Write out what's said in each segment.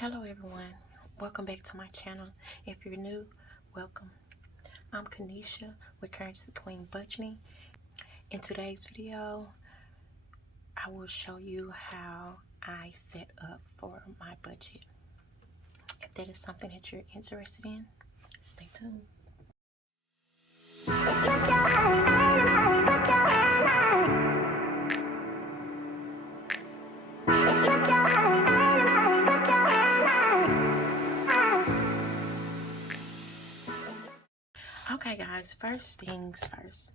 Hello everyone, welcome back to my channel. If you're new, welcome. I'm Kanisha with Kurrency Queen budgeting. In today's video, I will show you how I set up for my budget. If that is something that you're interested in, stay tuned. Okay guys, first things first.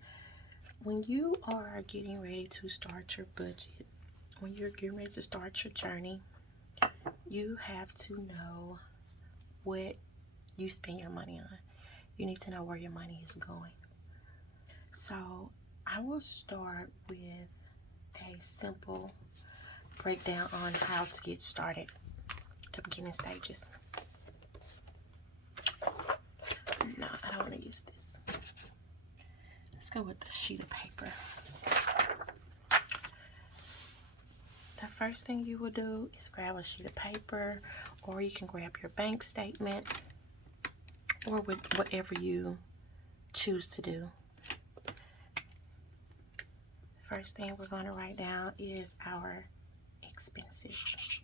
When you are getting ready to start your budget, when you're getting ready to start your journey, you have to know what you spend your money on. You need to know where your money is going. So I will start with a simple breakdown on how to get started, the beginning stages. No, I don't want to use this. Let's go with the sheet of paper. The first thing you will do is grab a sheet of paper, or you can grab your bank statement, or with whatever you choose to do. First thing we're going to write down is our expenses.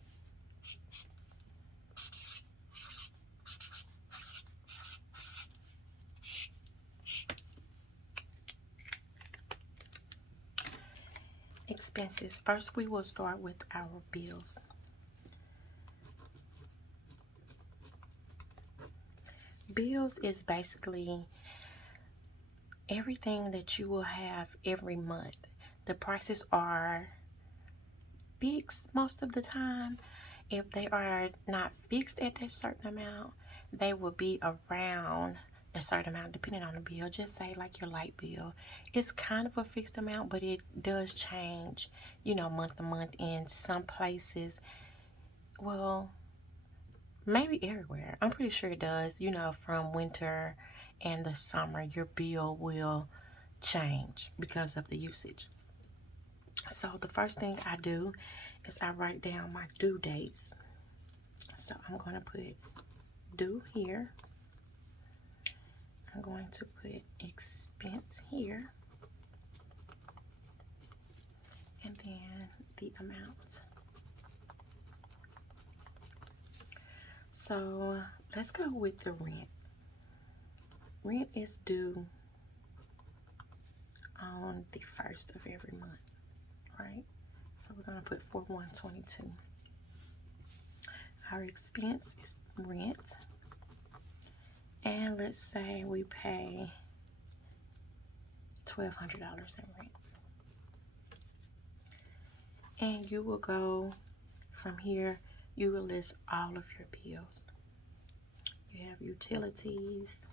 Expenses. First, we will start with our bills. Bills is basically everything that you will have every month. The prices are fixed most of the time. If they are not fixed at a certain amount, they will be around a certain amount depending on the bill. Just say like your light bill, it's kind of a fixed amount, but it does change, you know, month to month in some places. Well, maybe everywhere. I'm pretty sure it does. You know, from winter and the summer, your bill will change because of the usage. So the first thing I do is I write down my due dates. So I'm going to put due here. I'm going to put expense here. And then the amount. So let's go with the rent. Rent is due on the 1st of every month, right? So we're going to put 4/1/22. Our expense is rent. And let's say we pay $1,200 in rent. And you will go from here, you will list all of your bills. You have utilities.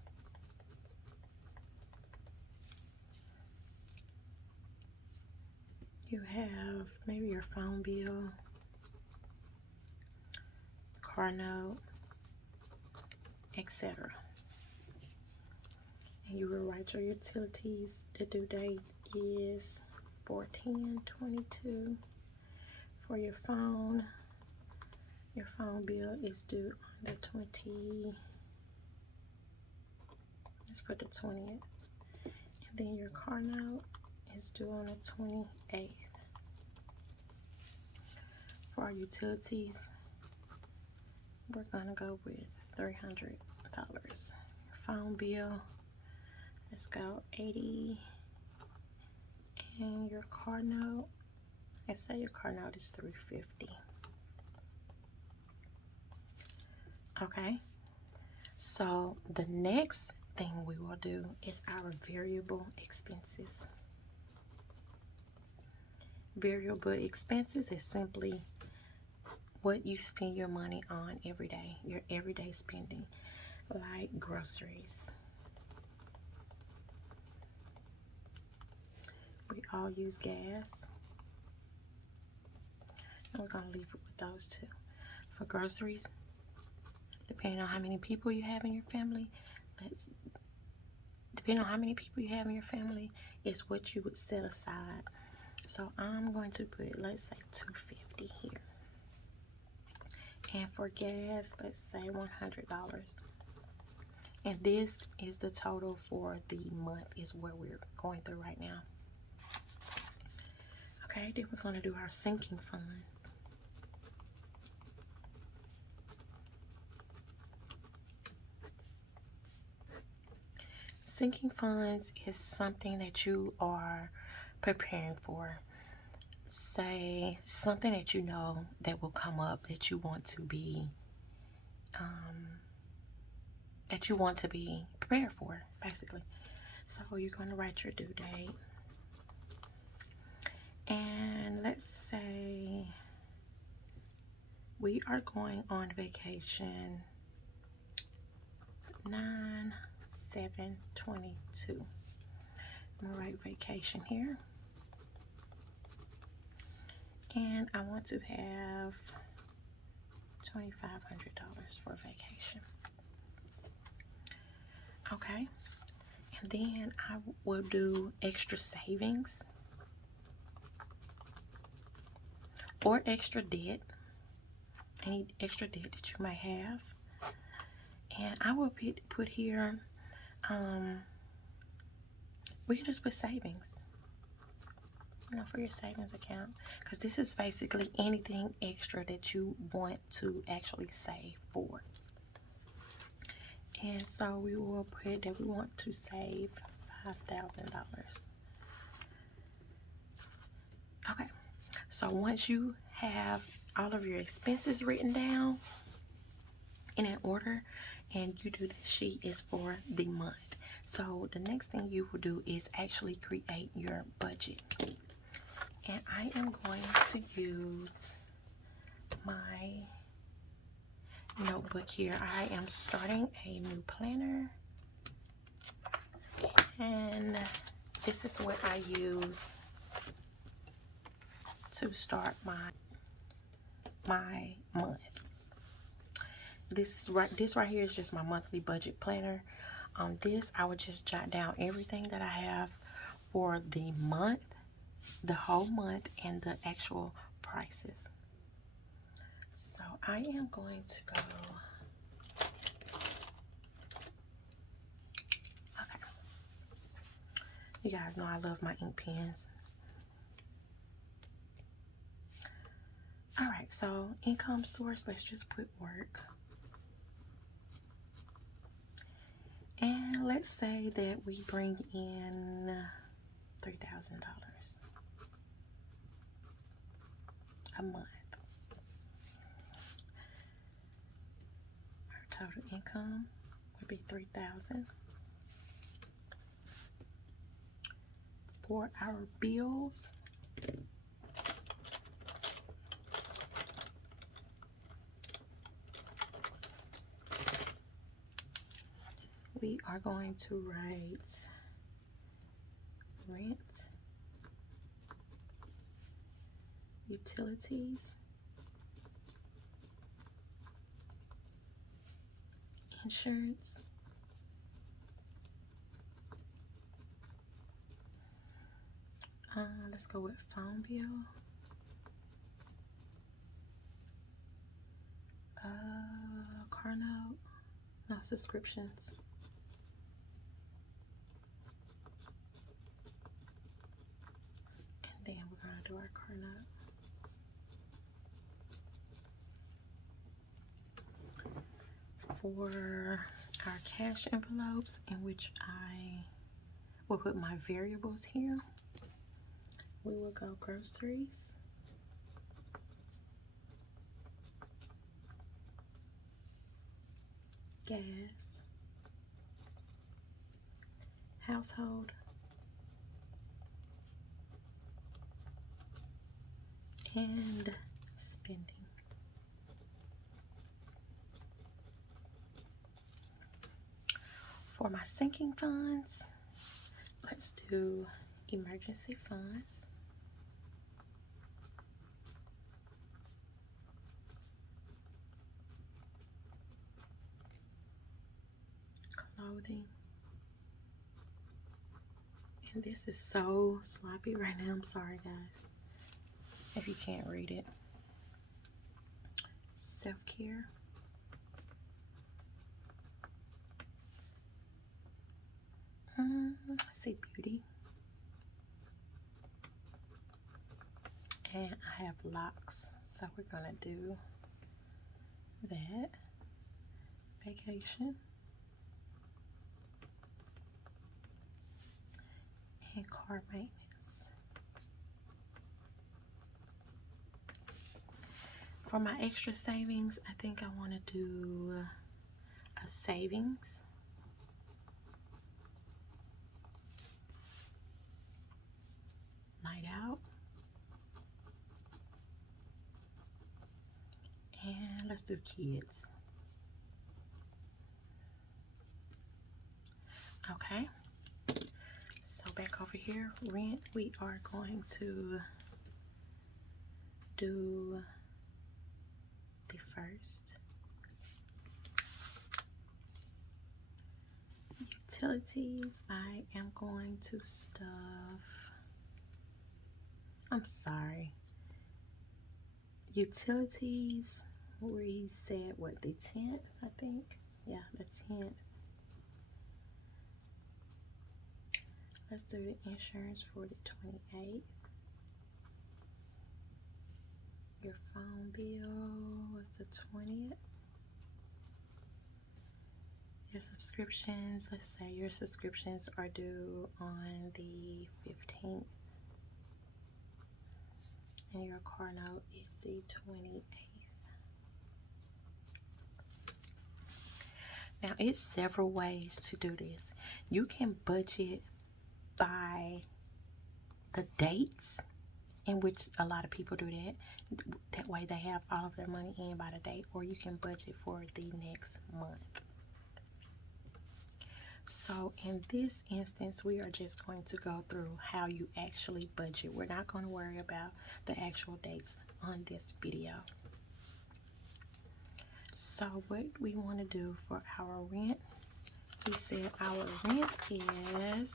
You have maybe your phone bill, car note, etc. And you will write your utilities. The due date is 4/10/22. For your phone bill is due on the 20. Let's put the 20th. And then your car note is due on the 28th. For our utilities, we're gonna go with $300. Phone bill, let's go 80. And your car note, let's say your car note is $350. Okay, so the next thing we will do is our variable expenses. Variable expenses is simply what you spend your money on every day, your everyday spending, like groceries. We all use gas. And we're going to leave it with those two. For groceries, depending on how many people you have in your family, is what you would set aside. So I'm going to put, let's say $250 here. And for gas, let's say $100. And this is the total for the month, is what we're going through right now. Okay, then we're going to do our sinking funds. Sinking funds is something that you are preparing for. Say something that you know that will come up that you want to be prepared for, basically. So you're going to write your due date, and let's say we are going on vacation 9/7/22. I'm gonna write vacation here, and I want to have $2,500 for vacation. Okay, and then I will do extra savings or extra debt, any extra debt that you may have. And I will put here, we can just put savings, for your savings account, because this is basically anything extra that you want to actually save for. And so we will put that we want to save $5,000. Okay, so once you have all of your expenses written down in an order, and you do the sheet is for the month. So the next thing you will do is actually create your budget. And I am going to use my notebook here. I am starting a new planner, and this is what I use to start my month. This right here is just my monthly budget planner. On this, I would just jot down everything that I have for the month, the whole month, and the actual prices. So I am going to go. Okay. You guys know I love my ink pens. All right, so income source, let's just put work. And let's say that we bring in $3,000 a month. Our total income would be $3,000. For our bills, we are going to write rent, utilities, insurance, let's go with phone bill, car note, no subscriptions, and then we're going to do our car note. For our cash envelopes, in which I will put my variables here, we will go groceries, gas, household, and spending. For my sinking funds, let's do emergency funds, clothing, and this is so sloppy right now. I'm sorry, guys, if you can't read it. self-care. I see beauty. And I have locks, so we're gonna do that. Vacation. And car maintenance. For my extra savings, I think I want to do a savings. Night out. And let's do kids. Okay. So back over here, rent, we are going to do the first. Utilities, I am going to stuff, I'm sorry. Utilities, we said what, the 10th, I think? Yeah, the 10th. Let's do the insurance for the 28th. Your phone bill is the 20th. Your subscriptions, let's say your subscriptions are due on the 15th. And your car note is the 28th. Now, it's several ways to do this. You can budget by the dates, in which a lot of people do that. That way they have all of their money in by the date, or you can budget for the next month. So in this instance, we are just going to go through how you actually budget. We're not going to worry about the actual dates on this video. So what we want to do for our rent, we said our rent is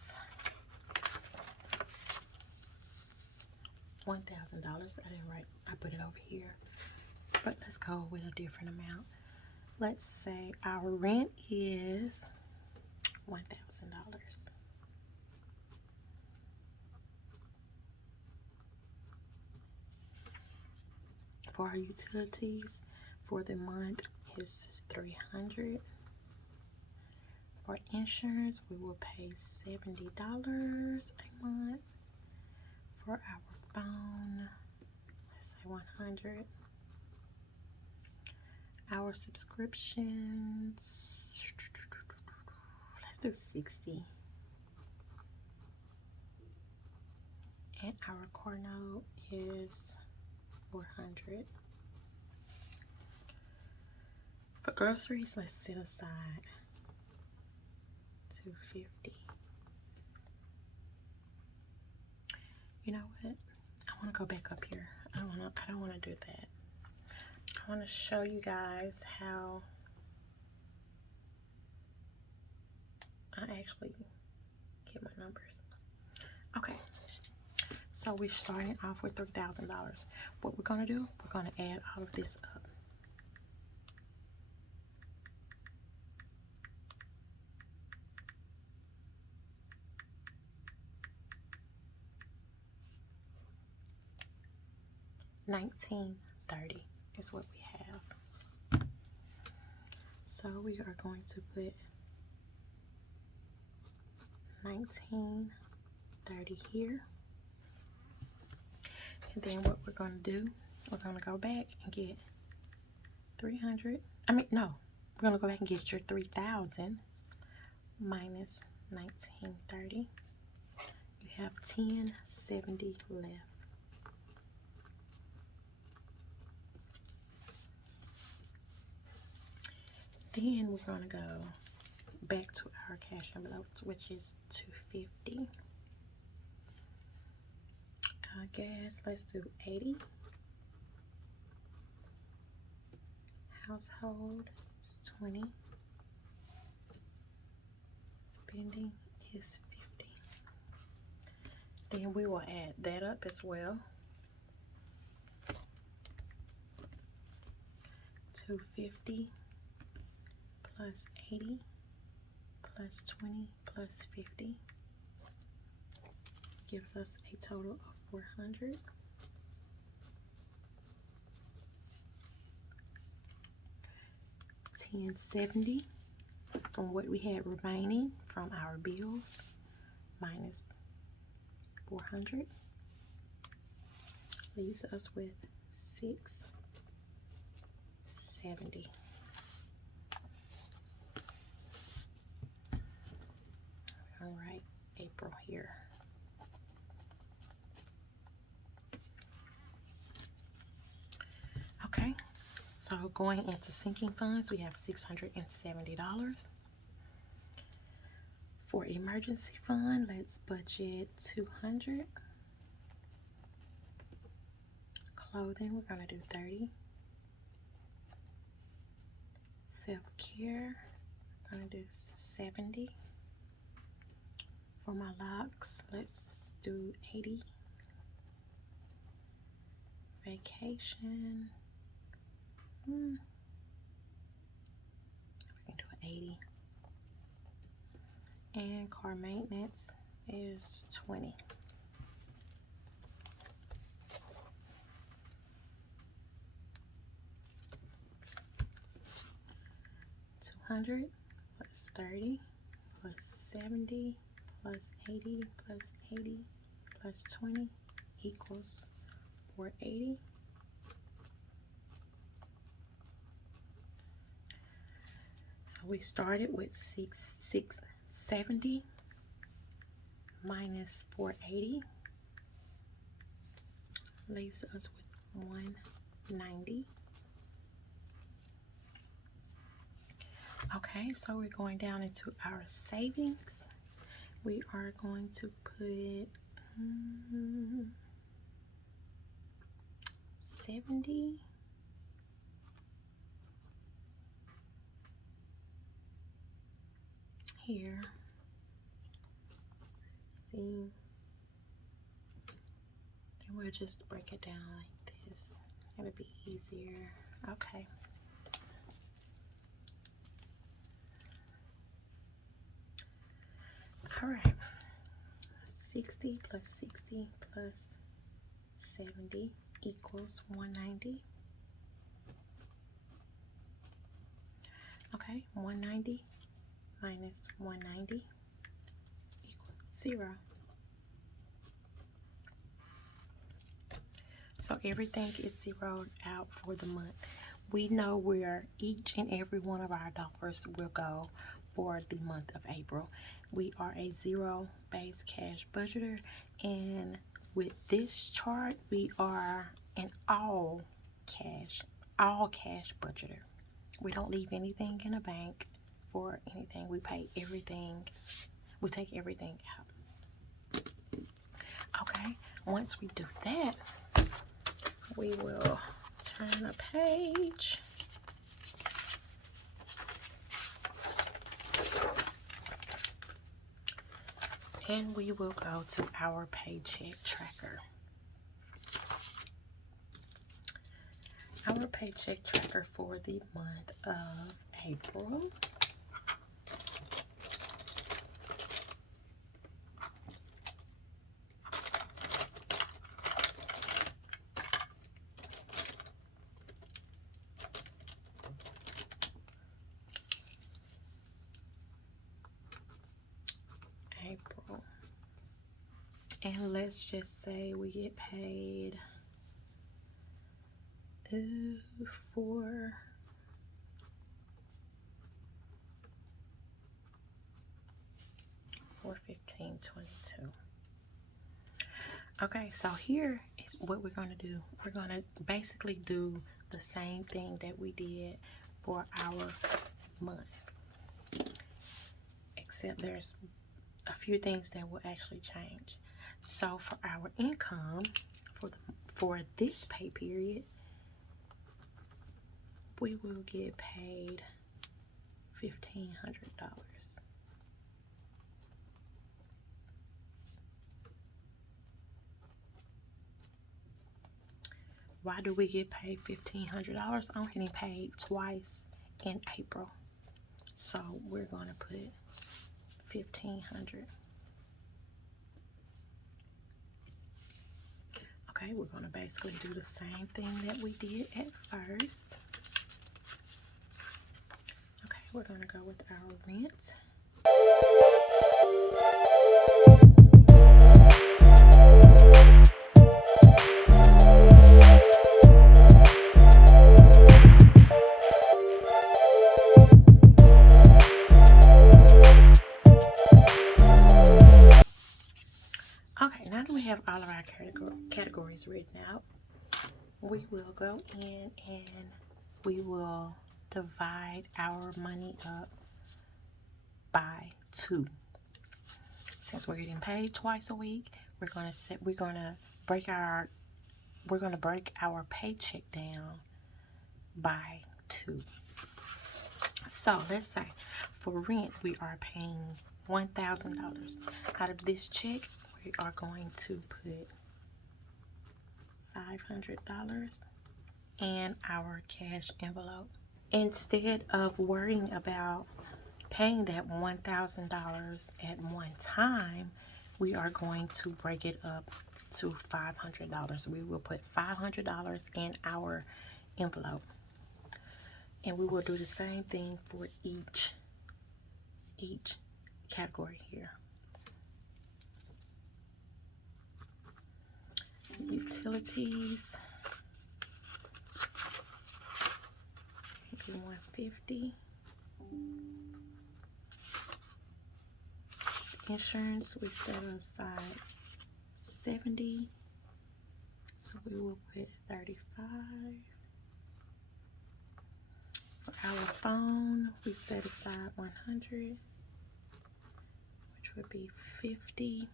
$1,000. I didn't write, I put it over here, but let's go with a different amount. Let's say our rent is $1,000. For our utilities for the month is $300. For insurance, we will pay $70 a month. For our phone, let's say 100. Our subscriptions, let's do 60. And our car note is 400. For groceries, let's set aside $250. You know what? I want to go back up here. I don't want to do that. I want to show you guys how I actually get my numbers. Okay. So we're starting off with $3,000. What we're going to do, we're going to add all of this up. $1,930 is what we have. So we are going to put $1,930 here. And then what we're going to do, we're going to go back and get 300. We're going to go back and get your 3,000 minus 1,930. You have 1,070 left. Then we're going to go back to our cash envelopes, which is $250. Gas, let's do 80. Household is 20. Spending is 50. Then we will add that up as well. 250 plus 80 plus 20 plus 50 gives us a total of 400. $10.70 from what we had remaining from our bills minus 400 leaves us with $6.70. All right, April here. Okay, so going into sinking funds, we have $670. For emergency fund, let's budget 200. Clothing, we're gonna do 30. Self-care, I'm gonna do 70. For my locks, let's do 80. Vacation, we can do an 80. And car maintenance is 20. $200 plus 30 plus 70 plus 80 plus 80 plus 20 equals 480. So we started with 670 minus 480 leaves us with 190. Okay, so we're going down into our savings. We are going to put 70 here. Let's see, and we'll just break it down like this. It'll be easier. Okay. All right, 60 plus 60 plus 70 equals 190. Okay, 190 minus 190 equals 0. So everything is zeroed out for the month. We know where each and every one of our dollars will go for the month of April. We are a zero-based cash budgeter, and with this chart, we are an all cash budgeter. We don't leave anything in a bank for anything. We pay everything. We take everything out. Okay, once we do that, we will turn a page. And we will go to our paycheck tracker. Our paycheck tracker for the month of April. And let's just say we get paid for $15.22. Okay, so here is what we're going to do. We're going to basically do the same thing that we did for our month, except there's a few things that will actually change. So for our income for this pay period, we will get paid $1,500. Why do we get paid $1,500? I'm getting paid twice in April. So we're going to put 1,500. Okay, we're going to basically do the same thing that we did at first. Okay, we're going to go with our rent. Okay, now that we have all of our categories written out, we will go in and we will divide our money up by 2. Since we're getting paid twice a week, we're gonna break our paycheck down by 2. So let's say for rent we are paying $1,000. Out of this check, we are going to put $500 in our cash envelope. Instead of worrying about paying that $1,000 at one time, we are going to break it up to $500. We will put $500 in our envelope. And we will do the same thing for each category here. Utilities, $150. Insurance, we set aside $70, so we will put $35. For our phone, we set aside $100, which would be $50.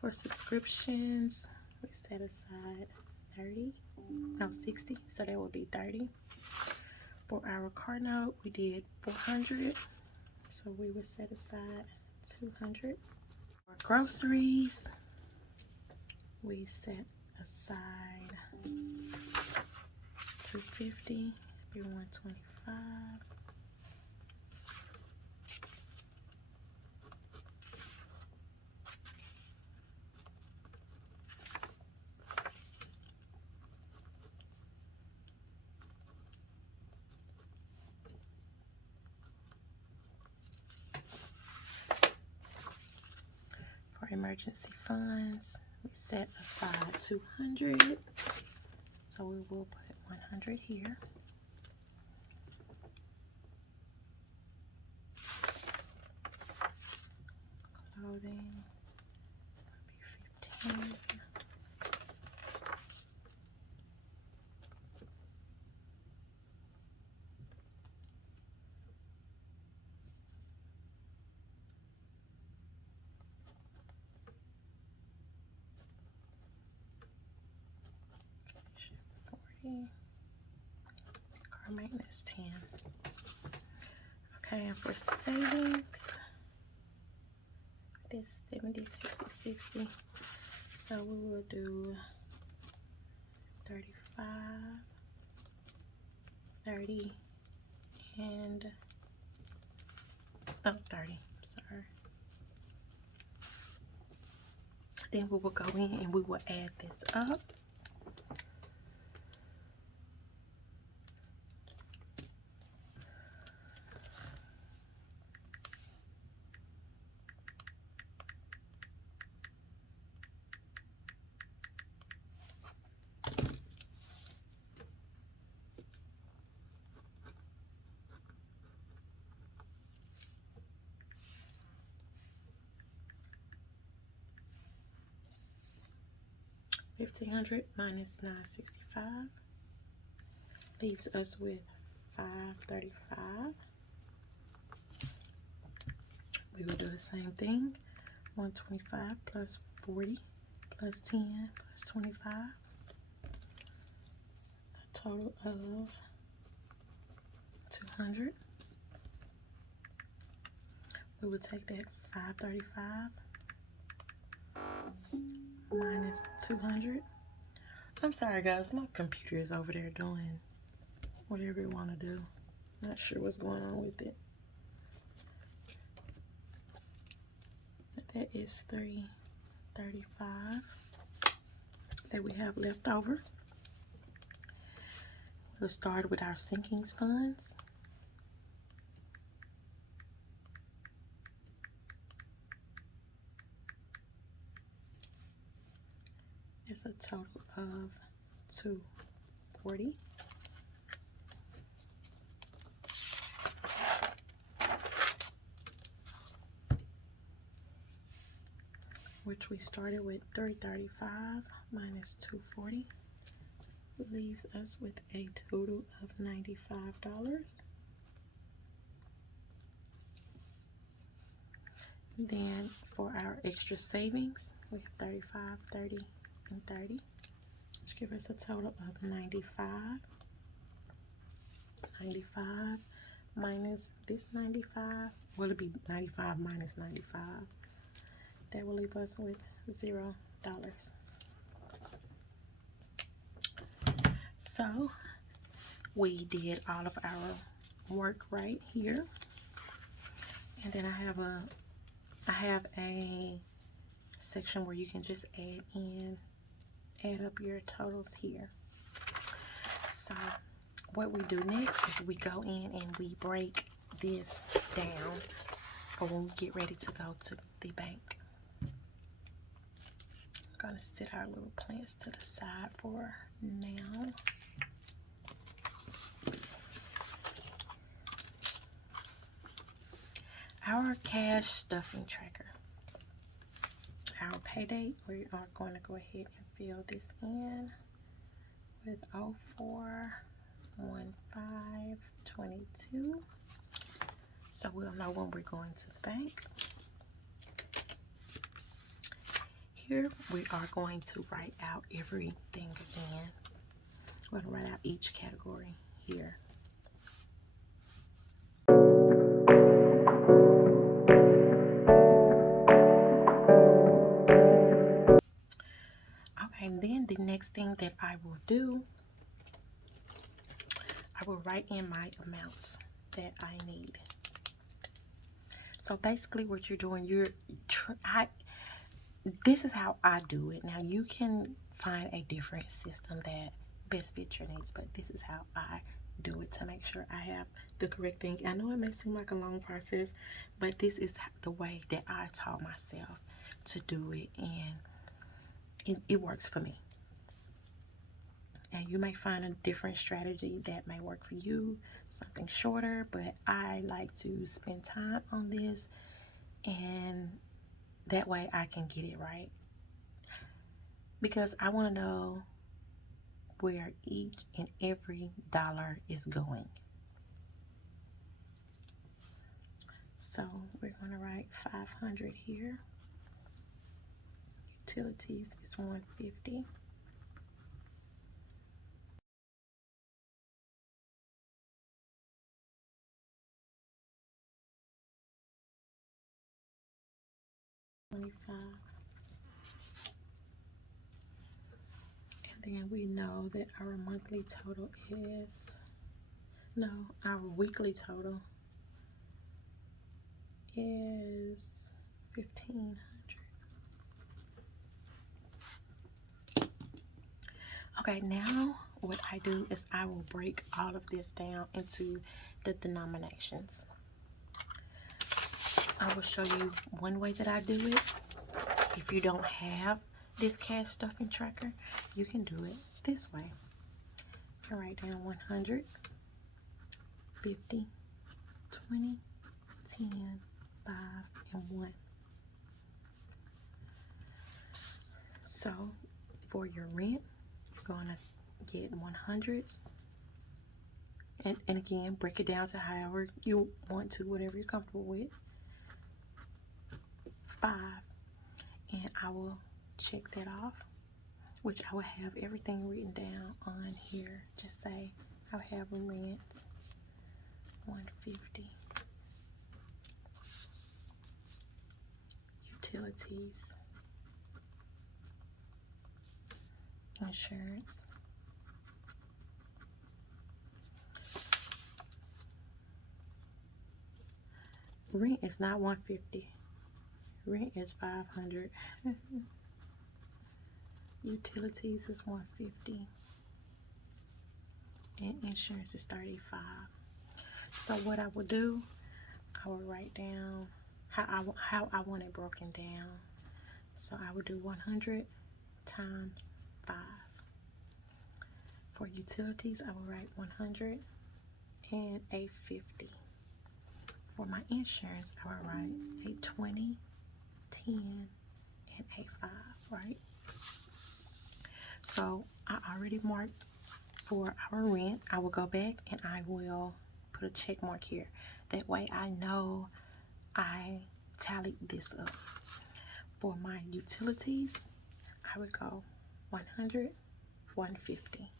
For subscriptions, we set aside $60, so that would be $30. For our car note, we did $400, so we would set aside $200. For groceries, we set aside $250, be $125. For emergency funds, we set aside $200, so we will put $100 here. Clothing would be $15. Car maintenance $10. Okay, and for savings, this 70, 60, 60. So we will do 35, 30, and 30. Sorry. Then we will go in and we will add this up. $1,500 minus $965 leaves us with $535. We will do the same thing. 125 plus 40 plus 10 plus 25. A total of 200. We will take that 535 minus 200. I'm sorry guys, my computer is over there doing whatever it want to do. Not sure what's going on with it. But that is $3.35 that we have left over. We'll start with our sinking funds. It's a total of $240. Which we started with $335 minus $240 leaves us with a total of $95. Then for our extra savings, we have 35, 30, and 30, which give us a total of 95. 95 minus this 95, will it be 95 minus 95? That will leave us with $0. So we did all of our work right here, and then I have a section where you can just add up your totals here. So what we do next is we go in and we break this down for when we get ready to go to the bank. I'm gonna set our little plants to the side for now. Our cash stuffing tracker. Our pay date, we are going to go ahead and fill this in with 041522. So we'll know when we're going to the bank. Here we are going to write out everything again. We're going to write out each category here. Okay, then the next thing that I will do, I will write in my amounts that I need. So basically what you're doing, this is how I do it. Now you can find a different system that best fits your needs, but this is how I do it to make sure I have the correct thing. I know it may seem like a long process, but this is the way that I taught myself to do it, and it works for me. And you may find a different strategy that may work for you, something shorter, but I like to spend time on this, and that way I can get it right. Because I want to know where each and every dollar is going. So we're going to write 500 here. Utilities is 150. And then we know that our monthly total is, no, our weekly total is 1,500. Okay, now what I do is I will break all of this down into the denominations. I will show you one way that I do it. If you don't have this cash stuffing tracker, you can do it this way. You can write down 100, 50, 20, 10, 5, and 1. So for your rent, you're going to get 100s. And again, break it down to however you want to, whatever you're comfortable with. 5. And I will check that off, which I will have everything written down on here. Just say I'll have rent 150, utilities insurance. Rent is not $150. Rent is $500. Utilities is $150. And insurance is $35. So what I would do, I would write down how I want it broken down. So I would do 100 times 5. For utilities, I would write 100 and a 50. For my insurance, I would write a 20, 10, and a 5, right? So I already marked for our rent. I will go back and I will put a check mark here. That way I know I tallied this up. For my utilities, I would go 100, 150.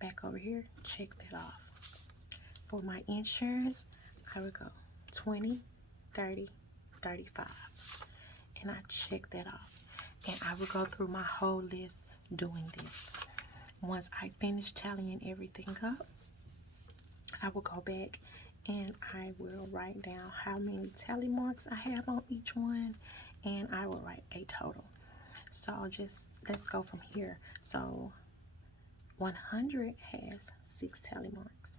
Back over here, check that off. For my insurance, I would go 20, 30, 35. And I check that off. And I would go through my whole list doing this. Once I finish tallying everything up, I will go back and I will write down how many tally marks I have on each one, and I will write a total. So let's go from here. So 100 has 6 tally marks.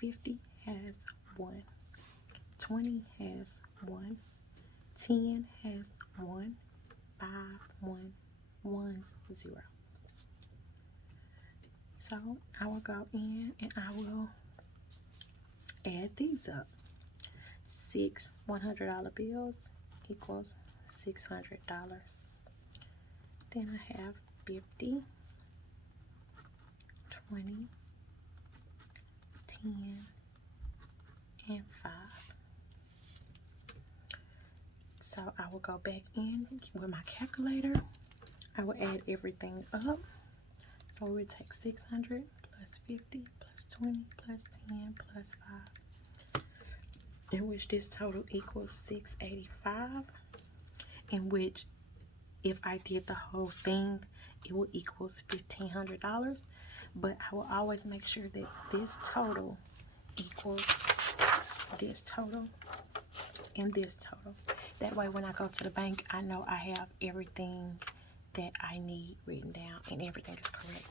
50 has 1. 20 has 1. 10 has 1. 5, 1, 1's 0. So I will go in and I will add these up. 6 $100 bills equals $600. Then I have 50, 20, 10, and 5. So I will go back in with my calculator. I will add everything up. So we would take 600 plus 50 plus 20 plus 10 plus 5, in which this total equals 685, in which if I did the whole thing, it would equal $1,500. But I will always make sure that this total equals this total and this total. That way when I go to the bank, I know I have everything that I need written down and everything is correct.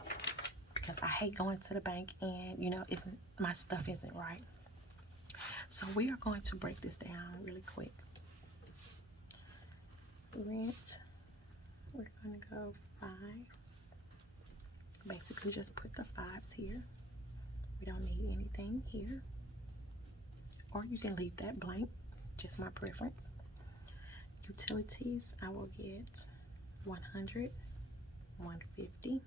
Because I hate going to the bank and, you know, my stuff isn't right. So we are going to break this down really quick. Rent, we're going to go 5. Basically just put the 5s here. We don't need anything here. Or you can leave that blank, just my preference. Utilities, I will get 100, 150.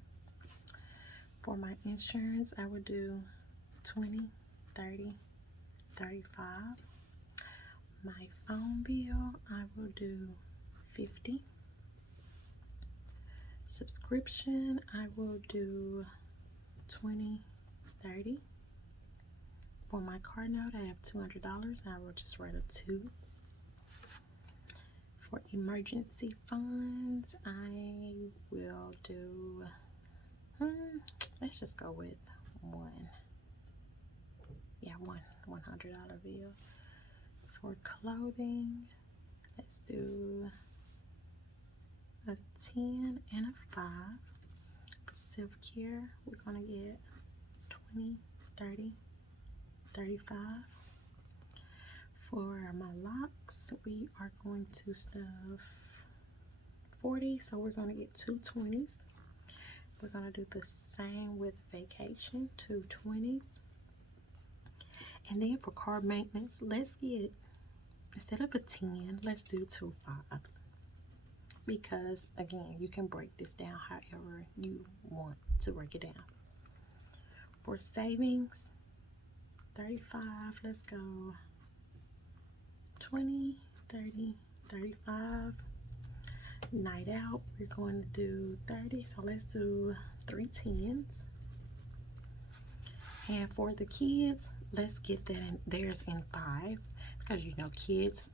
For my insurance, I would do 20, 30, 35. My phone bill, I will do 50. Subscription, I will do 20, 30. For my car note, I have $200. I will just write a 2. For emergency funds, I will do, let's just go with 1. Yeah, $100 bill. For clothing, let's do a 10 and a 5. For self-care, we're going to get 20, 30, 35. For my locks, we are going to stuff 40, so we're going to get 2 20s. We're going to do the same with vacation, 2 20s. And then for car maintenance, let's get, instead of a 10, let's do 2 5s. Because, again, you can break this down however you want to break it down. For savings, 35, let's go 20, 30, 35. Night out, we're going to do 30, so let's do 3 10s. And for the kids, let's get that in, theirs in 5, because you know kids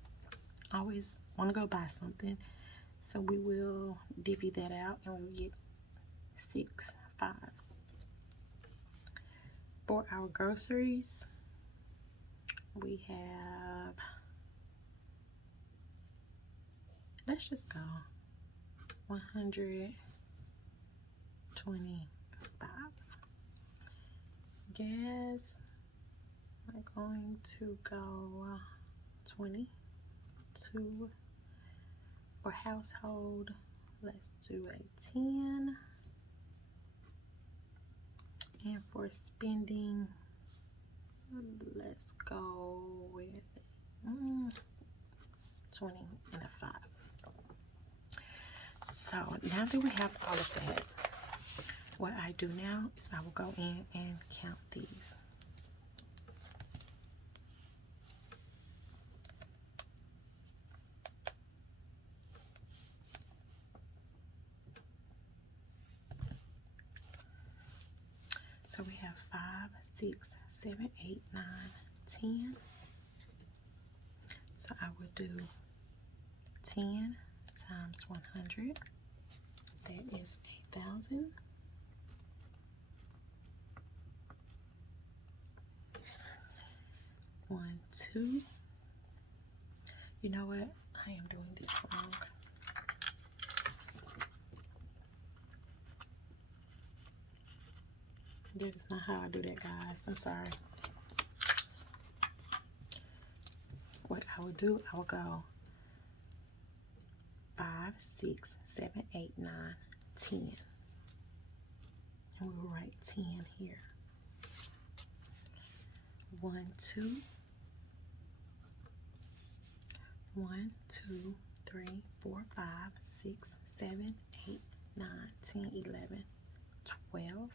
always want to go buy something. So we will divvy that out and we'll get 6 5s. For our groceries, we have, let's just go 125. Gas, we're going to go 22. For household, let's do a 10. And for spending, let's go with 20 and a 5. So now that we have all of that, what I do now is I will go in and count these. So we have 5, 6, 7, 8, 9, 10. So I would do 10 times 100. That is 8,000. One, 2. You know what? I am doing this wrong. That is not how I do that, guys. I'm sorry. What I will do, I will go 5, 6, 7, 8, 9, 10. And we will write 10 here. 1, 2. 1, 2, 3, 4, 5, 6, 7, 8, 9, 10, 11, 12.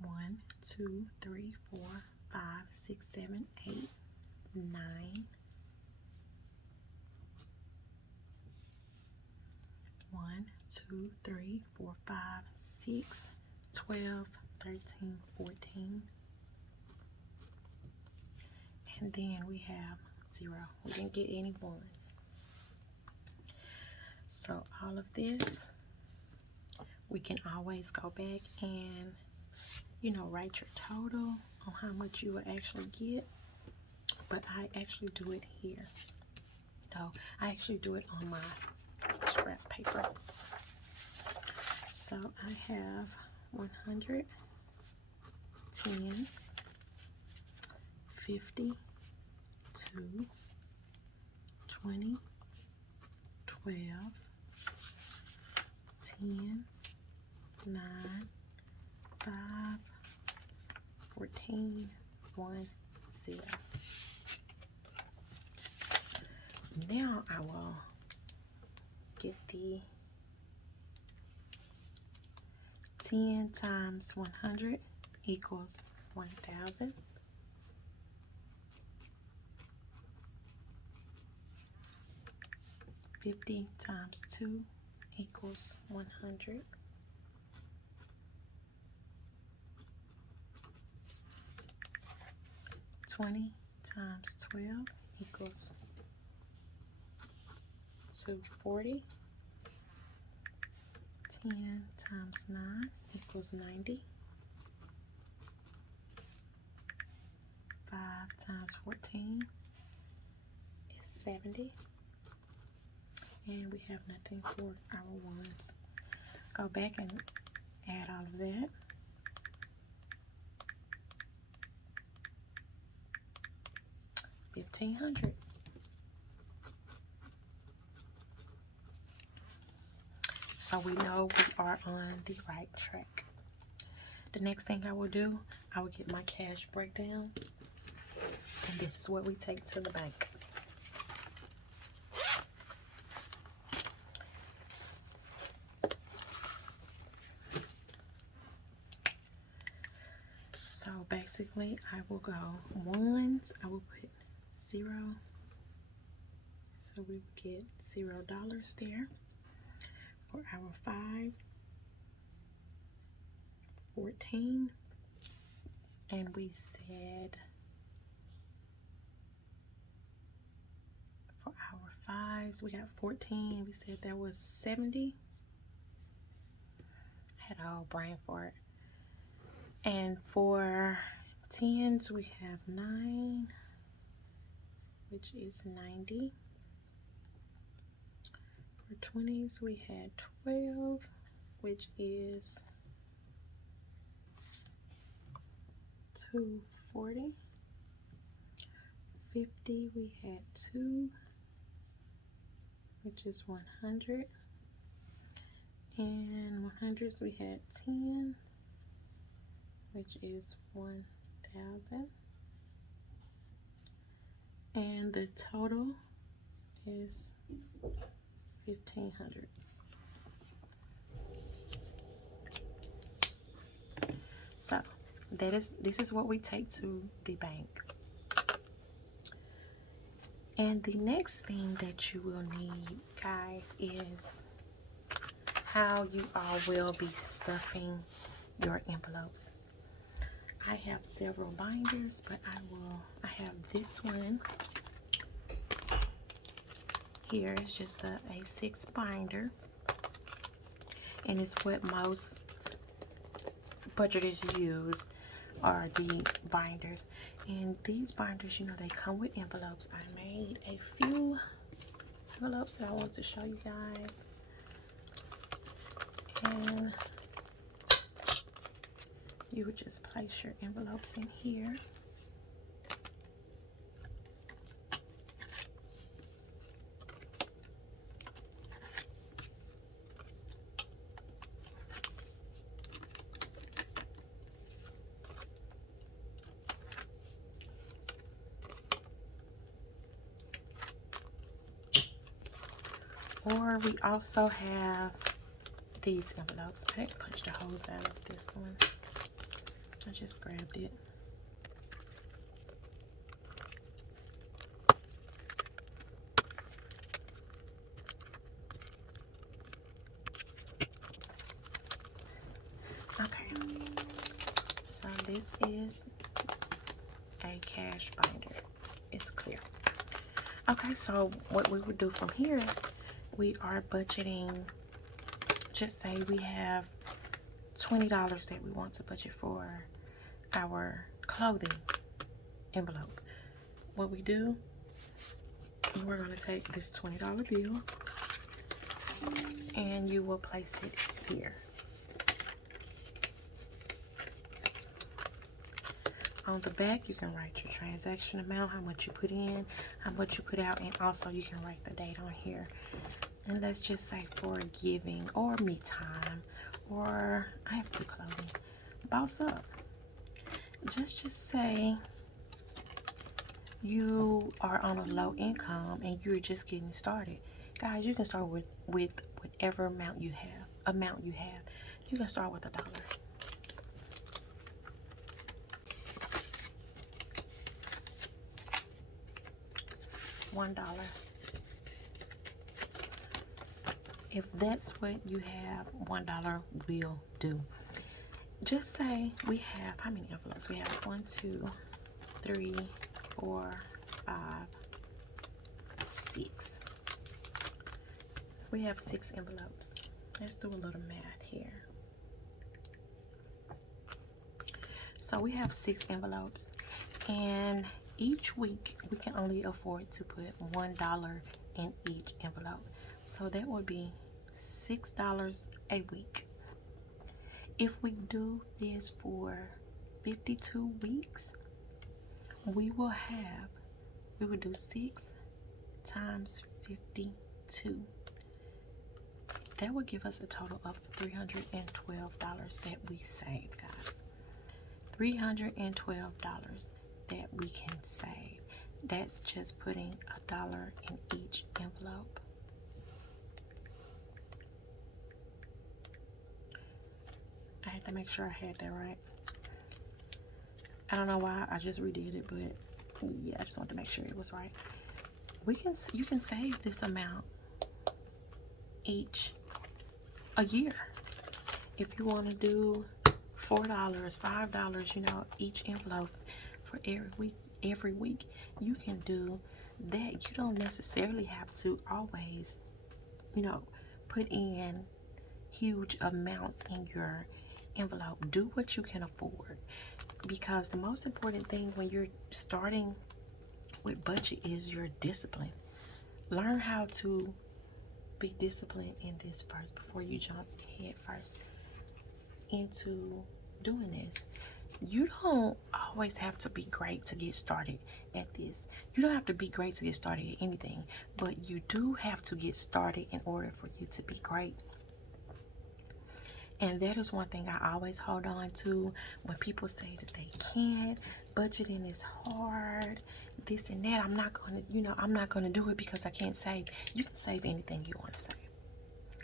1, 2, 3, 4, 5, 6, 7, 8, 9. 1, 2, 3, 4, 5, 6, 12, 13, 14. And then we have 0. We didn't get any ones. So all of this, we can always go back and, you know, write your total on how much you will actually get. But I actually do it here. So I actually do it on my scrap paper. So I have 100, 10, 50, 2, 20, 12, 10, 9, 5, 14, 1, 0. Now I will get the 10 times 100 equals 1,000. 50 times 2 equals 100. 20 times 12 equals 240. 10 times 9 equals 90. 5 times 14 is 70. And we have nothing for our ones. Go back and add all of that. $1,500. So we know we are on the right track. The next thing I will do, I will get my cash breakdown. And this is what we take to the bank. So basically, I will go ones, I will put 0. So we will get $0 there. For our 5s, 14, and we said 5s, we got 14. We said there was 70. I had a whole brain for it. And for 10s, we have 9, which is 90. For 20s, we had 12, which is 240. 50, we had 2, which is 100. And 100s, we had 10, which is 1,000. And the total is 1,500. So this is what we take to the bank. And the next thing that you will need, guys, is how you all will be stuffing your envelopes. I have several binders, but I have this one here. It's just a A6 binder, and it's what most budgeters use are the binders. And these binders, you know, they come with envelopes. I made a few envelopes that I want to show you guys. And you would just place your envelopes in here. Or we also have these envelopes. I didn't punch the holes out of this one. I just grabbed it. Okay. So this is a cash binder. It's clear. Okay, so what we would do from here, we are budgeting, just say we have $20 that we want to budget for our clothing envelope. What we do, we're going to take this $20 bill and you will place it here. On the back, you can write your transaction amount, how much you put in, how much you put out, and also you can write the date on here. And let's just say for giving or me time, or I have two clothing, boss up. Just say you are on a low income and you're just getting started. Guys, you can start with whatever amount you have. You can start with $1. $1. If that's what you have, $1 will do. Just say we have, how many envelopes? We have 1, 2, 3, 4, 5, 6. We have 6 envelopes. Let's do a little math here. So we have 6 envelopes, and each week we can only afford to put $1 in each envelope. So that would be $6 a week. If we do this for 52 weeks, we will do 6 times 52. That would give us a total of $312 that we save, guys. $312 that we can save. That's just putting $1 in each envelope. I had to make sure I had that right. I don't know why I just redid it, but yeah, I just wanted to make sure it was right. You can save this amount each a year. If you want to do $4, $5, you know, each envelope for every week, you can do that you don't necessarily have to always, you know, put in huge amounts in your envelope. Do what you can afford, because the most important thing when you're starting with budget is your discipline. Learn how to be disciplined in this first before you jump head first into doing this. You don't always have to be great to get started at this. You don't have to be great to get started at anything, but you do have to get started in order for you to be great. And that is one thing I always hold on to when people say that they can't. Budgeting is hard, this and that. I'm not gonna, I'm not gonna do it because I can't save. You can save anything you want to save.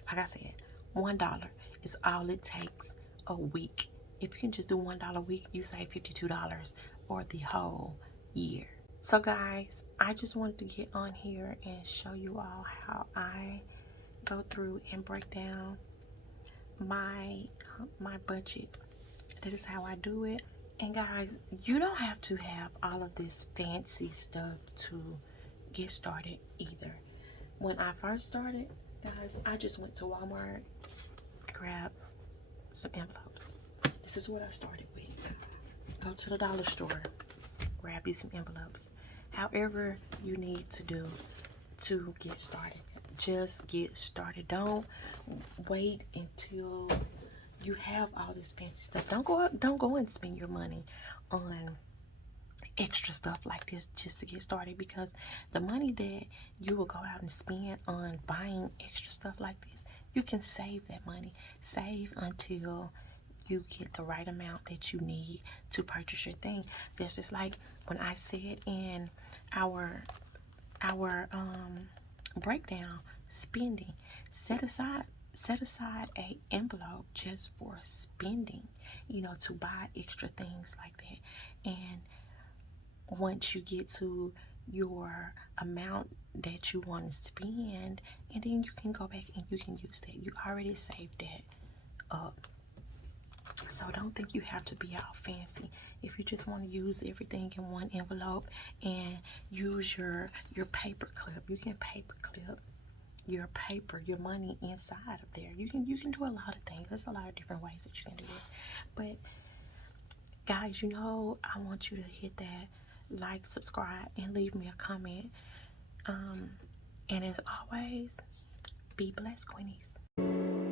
Like I said, $1 is all it takes a week. If you can just do $1 a week, you save $52 for the whole year. So guys, I just wanted to get on here and show you all how I go through and break down my budget. That is how I do it. And guys, you don't have to have all of this fancy stuff to get started either. When I first started, guys, I just went to Walmart, grabbed some envelopes. This is what I started with. Go to the dollar store, grab you some envelopes. However you need to do to get started. Just get started. Don't wait until you have all this fancy stuff. Don't go and spend your money on extra stuff like this just to get started, because the money that you will go out and spend on buying extra stuff like this, you can save that money. Save until you get the right amount that you need to purchase your thing. That's just like when I said in our breakdown, spending. Set aside a envelope just for spending, to buy extra things like that. And once you get to your amount that you want to spend, and then you can go back and you can use that. You already saved that up. So don't think you have to be all fancy. If you just want to use everything in one envelope and use your paper clip, you can paper clip your paper, your money inside of there. You can do a lot of things. There's a lot of different ways that you can do it. But guys, I want you to hit that like, subscribe, and leave me a comment. And as always, be blessed, Queenies.